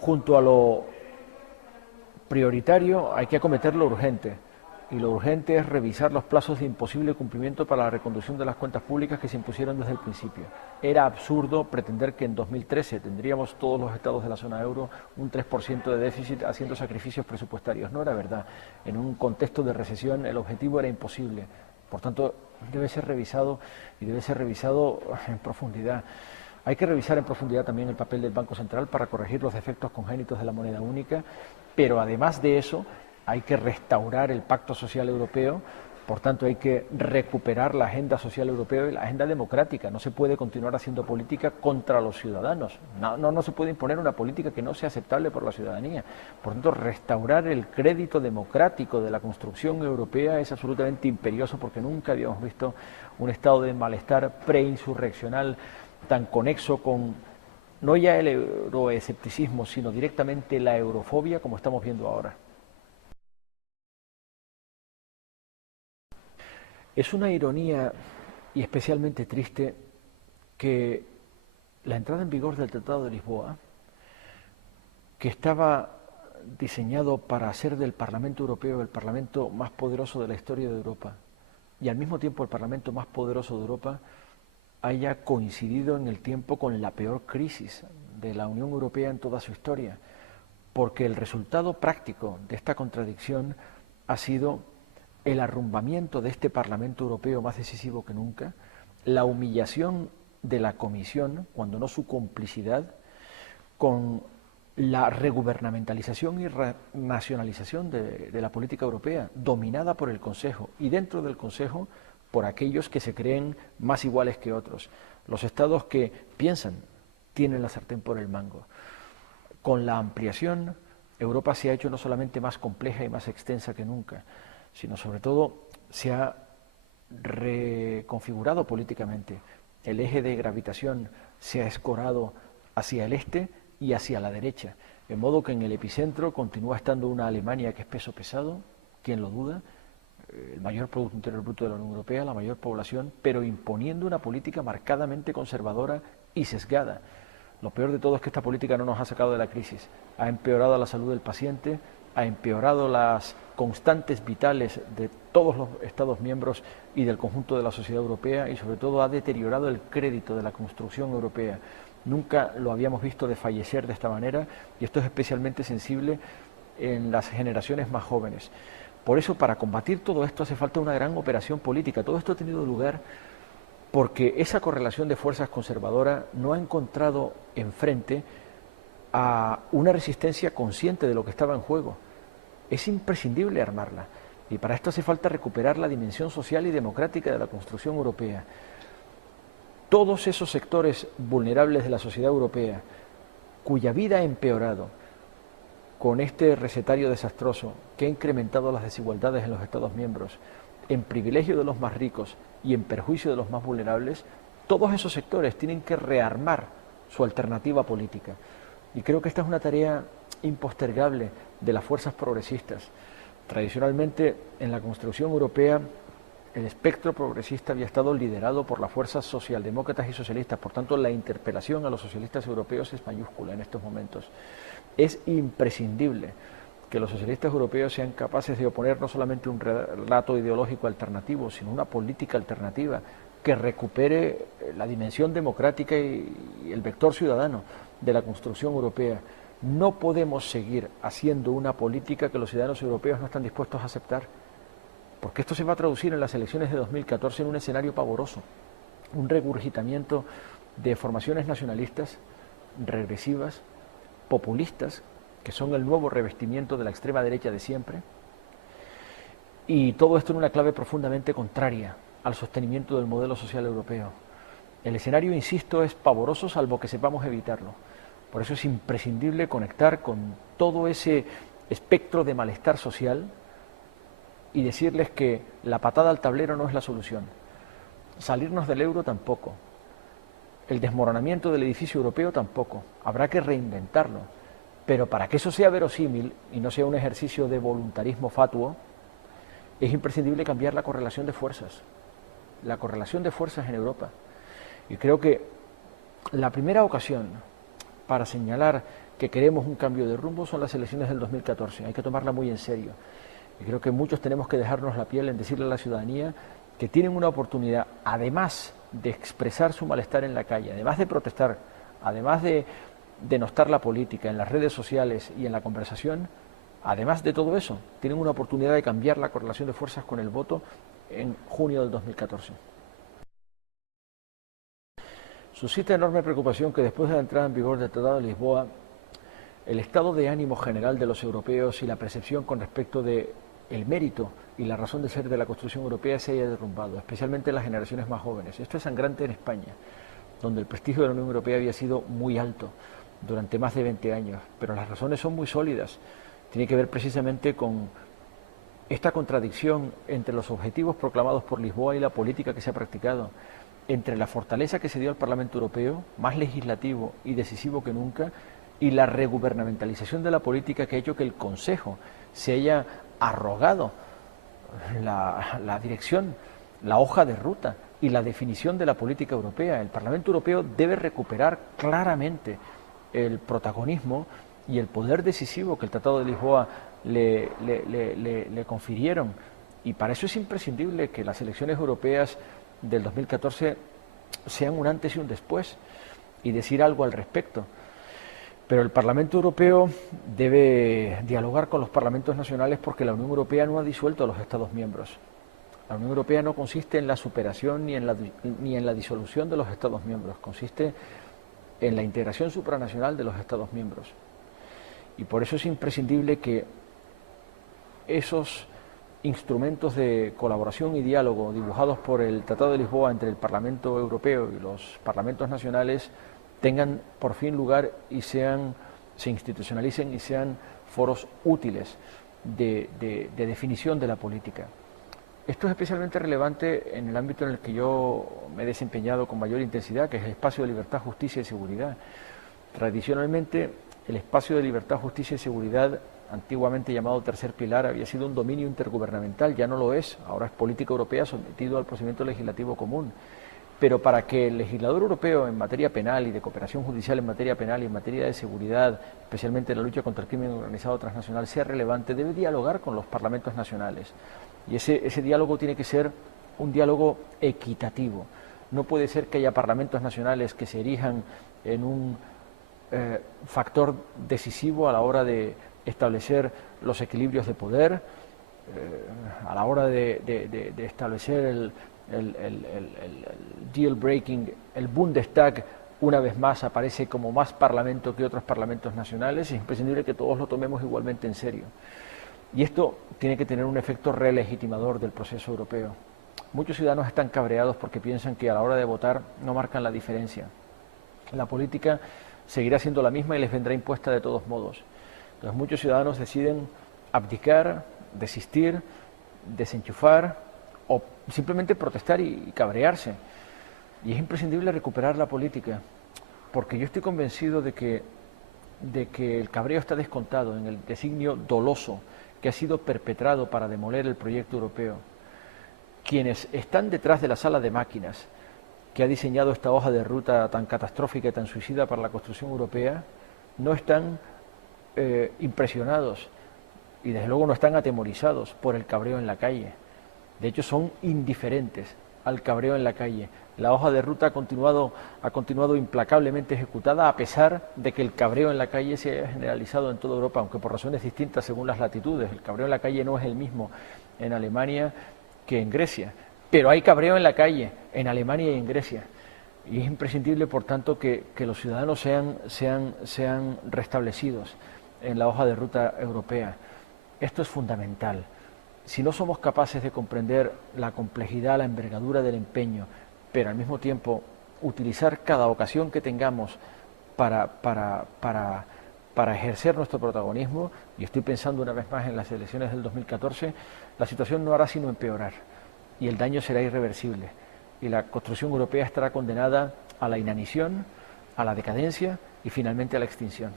Junto a lo prioritario hay que acometer lo urgente, y lo urgente es revisar los plazos de imposible cumplimiento para la reconducción de las cuentas públicas que se impusieron desde el principio. Era absurdo pretender que en 2013 tendríamos todos los estados de la zona euro un 3% de déficit haciendo sacrificios presupuestarios. No era verdad. En un contexto de recesión el objetivo era imposible. Por tanto, debe ser revisado, y debe ser revisado en profundidad. Hay que revisar en profundidad también el papel del Banco Central para corregir los defectos congénitos de la moneda única, pero además de eso hay que restaurar el Pacto Social Europeo. Por tanto, hay que recuperar la agenda social europea y la agenda democrática. No se puede continuar haciendo política contra los ciudadanos. No se puede imponer una política que no sea aceptable por la ciudadanía. Por tanto, restaurar el crédito democrático de la construcción europea es absolutamente imperioso, porque nunca habíamos visto un estado de malestar preinsurreccional tan conexo con no ya el euroescepticismo, sino directamente la eurofobia, como estamos viendo ahora. Es una ironía y especialmente triste que la entrada en vigor del Tratado de Lisboa, que estaba diseñado para hacer del Parlamento Europeo el Parlamento más poderoso de la historia de Europa, y al mismo tiempo el Parlamento más poderoso de Europa, haya coincidido en el tiempo con la peor crisis de la Unión Europea en toda su historia, porque el resultado práctico de esta contradicción ha sido el arrumbamiento de este Parlamento Europeo más decisivo que nunca, la humillación de la Comisión, cuando no su complicidad, con la regubernamentalización y renacionalización de la política europea, dominada por el Consejo, y dentro del Consejo por aquellos que se creen más iguales que otros, los estados que piensan tienen la sartén por el mango. Con la ampliación, Europa se ha hecho no solamente más compleja y más extensa que nunca, sino sobre todo se ha reconfigurado políticamente. El eje de gravitación se ha escorado hacia el este y hacia la derecha, de modo que en el epicentro continúa estando una Alemania que es peso pesado, ¿quién lo duda?, el mayor Producto Interior Bruto de la Unión Europea, la mayor población, pero imponiendo una política marcadamente conservadora y sesgada. Lo peor de todo es que esta política no nos ha sacado de la crisis, ha empeorado la salud del paciente, ha empeorado las constantes vitales de todos los Estados miembros y del conjunto de la sociedad europea, y sobre todo ha deteriorado el crédito de la construcción europea. Nunca lo habíamos visto desfallecer de esta manera, y esto es especialmente sensible en las generaciones más jóvenes. Por eso, para combatir todo esto hace falta una gran operación política. Todo esto ha tenido lugar porque esa correlación de fuerzas conservadora no ha encontrado enfrente a una resistencia consciente de lo que estaba en juego. Es imprescindible armarla, y para esto hace falta recuperar la dimensión social y democrática de la construcción europea. Todos esos sectores vulnerables de la sociedad europea, cuya vida ha empeorado con este recetario desastroso que ha incrementado las desigualdades en los Estados miembros, en privilegio de los más ricos y en perjuicio de los más vulnerables, todos esos sectores tienen que rearmar su alternativa política. Y creo que esta es una tarea impostergable de las fuerzas progresistas. Tradicionalmente, en la construcción europea, el espectro progresista había estado liderado por las fuerzas socialdemócratas y socialistas. Por tanto, la interpelación a los socialistas europeos es mayúscula en estos momentos. Es imprescindible que los socialistas europeos sean capaces de oponer no solamente un relato ideológico alternativo, sino una política alternativa que recupere la dimensión democrática y el vector ciudadano de la construcción europea. No podemos seguir haciendo una política que los ciudadanos europeos no están dispuestos a aceptar, porque esto se va a traducir en las elecciones de 2014 en un escenario pavoroso, un regurgitamiento de formaciones nacionalistas, regresivas, populistas, que son el nuevo revestimiento de la extrema derecha de siempre, y todo esto en una clave profundamente contraria al sostenimiento del modelo social europeo. El escenario, insisto, es pavoroso salvo que sepamos evitarlo. Por eso es imprescindible conectar con todo ese espectro de malestar social y decirles que la patada al tablero no es la solución. Salirnos del euro tampoco. El desmoronamiento del edificio europeo tampoco. Habrá que reinventarlo. Pero para que eso sea verosímil y no sea un ejercicio de voluntarismo fatuo, es imprescindible cambiar la correlación de fuerzas. La correlación de fuerzas en Europa. Y creo que la primera ocasión para señalar que queremos un cambio de rumbo son las elecciones del 2014. Hay que tomarla muy en serio. Y creo que muchos tenemos que dejarnos la piel en decirle a la ciudadanía que tienen una oportunidad, además de expresar su malestar en la calle, además de protestar, además de denostar la política en las redes sociales y en la conversación, además de todo eso, tienen una oportunidad de cambiar la correlación de fuerzas con el voto en junio del 2014. Suscita enorme preocupación que después de la entrada en vigor del Tratado de Lisboa, el estado de ánimo general de los europeos y la percepción con respecto de el mérito y la razón de ser de la construcción europea se haya derrumbado, especialmente en las generaciones más jóvenes. Esto es sangrante en España, donde el prestigio de la Unión Europea había sido muy alto durante más de 20 años, pero las razones son muy sólidas. Tiene que ver precisamente con esta contradicción entre los objetivos proclamados por Lisboa y la política que se ha practicado, entre la fortaleza que se dio al Parlamento Europeo, más legislativo y decisivo que nunca, y la regubernamentalización de la política que ha hecho que el Consejo se haya arrogado la dirección, la hoja de ruta y la definición de la política europea. El Parlamento Europeo debe recuperar claramente el protagonismo y el poder decisivo que el Tratado de Lisboa le confirieron. Y para eso es imprescindible que las elecciones europeas del 2014 sean un antes y un después y decir algo al respecto. Pero el Parlamento Europeo debe dialogar con los parlamentos nacionales porque la Unión Europea no ha disuelto a los Estados miembros. La Unión Europea no consiste en la superación ni en la disolución de los Estados miembros, consiste en la integración supranacional de los Estados miembros. Y por eso es imprescindible que esos instrumentos de colaboración y diálogo dibujados por el Tratado de Lisboa entre el Parlamento Europeo y los parlamentos nacionales tengan por fin lugar y se institucionalicen y sean foros útiles de definición de la política. Esto es especialmente relevante en el ámbito en el que yo me he desempeñado con mayor intensidad, que es el espacio de libertad, justicia y seguridad. Tradicionalmente, el espacio de libertad, justicia y seguridad, antiguamente llamado tercer pilar, había sido un dominio intergubernamental, ya no lo es, ahora es política europea sometido al procedimiento legislativo común. Pero para que el legislador europeo en materia penal y de cooperación judicial en materia penal y en materia de seguridad, especialmente en la lucha contra el crimen organizado transnacional, sea relevante, debe dialogar con los parlamentos nacionales. Y ese diálogo tiene que ser un diálogo equitativo. No puede ser que haya parlamentos nacionales que se erijan en un factor decisivo a la hora de establecer los equilibrios de poder, a la hora de establecer el deal breaking. El Bundestag una vez más aparece como más parlamento que otros parlamentos nacionales. Es imprescindible que todos lo tomemos igualmente en serio. Y esto tiene que tener un efecto relegitimador del proceso europeo. Muchos ciudadanos están cabreados porque piensan que a la hora de votar no marcan la diferencia. La política seguirá siendo la misma y les vendrá impuesta de todos modos. Entonces muchos ciudadanos deciden abdicar, desistir, desenchufar o simplemente protestar y cabrearse. Y es imprescindible recuperar la política, porque yo estoy convencido de que el cabreo está descontado en el designio doloso que ha sido perpetrado para demoler el proyecto europeo. Quienes están detrás de la sala de máquinas que ha diseñado esta hoja de ruta tan catastrófica y tan suicida para la construcción europea no están impresionados y desde luego no están atemorizados por el cabreo en la calle. De hecho, son indiferentes al cabreo en la calle. La hoja de ruta ha continuado implacablemente ejecutada a pesar de que el cabreo en la calle se haya generalizado en toda Europa, aunque por razones distintas según las latitudes. El cabreo en la calle no es el mismo en Alemania que en Grecia, pero hay cabreo en la calle en Alemania y en Grecia. Y es imprescindible, por tanto, que los ciudadanos sean restablecidos en la hoja de ruta europea. Esto es fundamental. Si no somos capaces de comprender la complejidad, la envergadura del empeño, pero al mismo tiempo utilizar cada ocasión que tengamos para ejercer nuestro protagonismo, y estoy pensando una vez más en las elecciones del 2014, la situación no hará sino empeorar y el daño será irreversible y la construcción europea estará condenada a la inanición, a la decadencia y finalmente a la extinción.